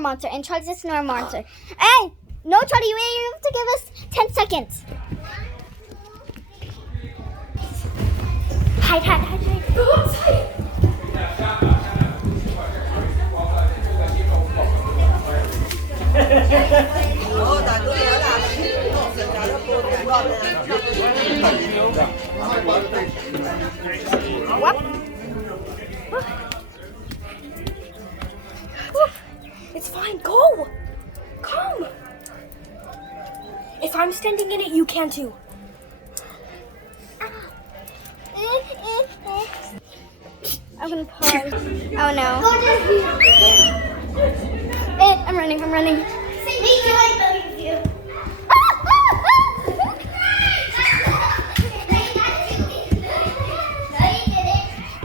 snore monster, and Charlie's a snore monster. Hey! No, Charlie, you have to give us 10 seconds. Hide. It's fine. Go. Come. If I'm standing in it, you can too. I'm gonna pause. Oh no. I'm running.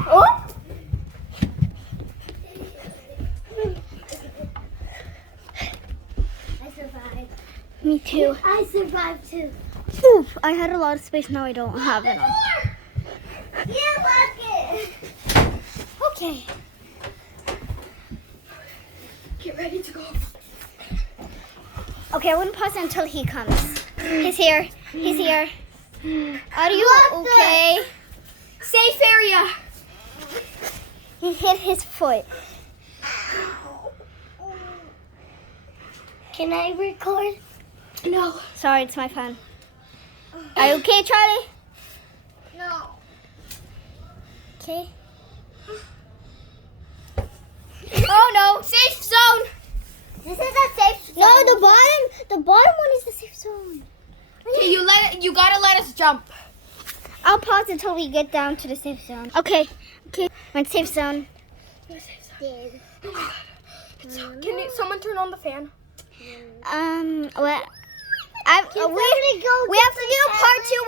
Oh! I survived. Me too. I survived too. Oof, I had a lot of space, now I don't have enough. You look it. Okay. Get ready to go. Okay, I wouldn't pause until he comes. He's here. Are you okay? Safe area. He hit his foot. Can I record? No. Sorry, it's my phone. Are you okay, Charlie? No. Okay. Oh no! Safe zone. This is a safe zone. No, the bottom one is the safe zone. Okay, you gotta let us jump. I'll pause until we get down to the safe zone. Okay. We're in safe zone. Dead. Can someone turn on the fan? What? We have to do part 2.